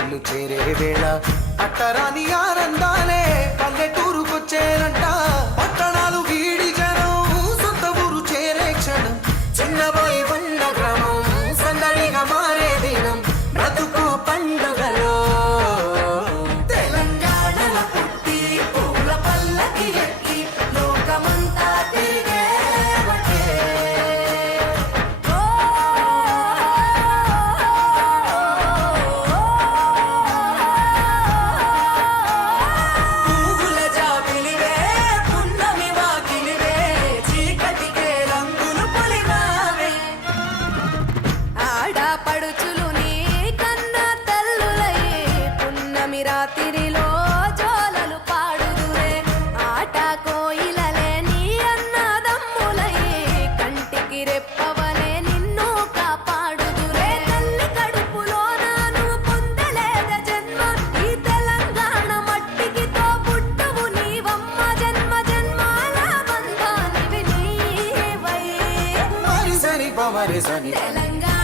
ఇల్లు చేరే వేళ అట్టరాని ఆనందాలే పల్లెటూరుకొచ్చేనంట. పట్టణాలు వీడి జనం సొంత ఊరు చేరే క్షణం, చిన్నబోయి ఉన్న గ్రామం సందడిగా మారే దినం, బ్రతుకు పండుగలో తెలంగాణల పుట్టి పూల పల్లకి ఎక్కి లోకమంతా తిరిగే పడుచులు నీ కన్నా తల్లులయ్యే పున్నమి రాత్రిలో జోలలు పాడుదురే. ఆట కోయిలలే నీ అన్నదమ్ములయ్యే కంటికి రెప్పవలే నిన్ను కాపాడుదురే. తల్లి కడుపులో నాను పొందలేద జన్మ, ఈ తెలంగాణ మట్టికి తో పుట్టువు నీవమ్మ. జన్మ జన్మాల బంధానివి నీవై మరి సరి పమరి సని తెలంగాణ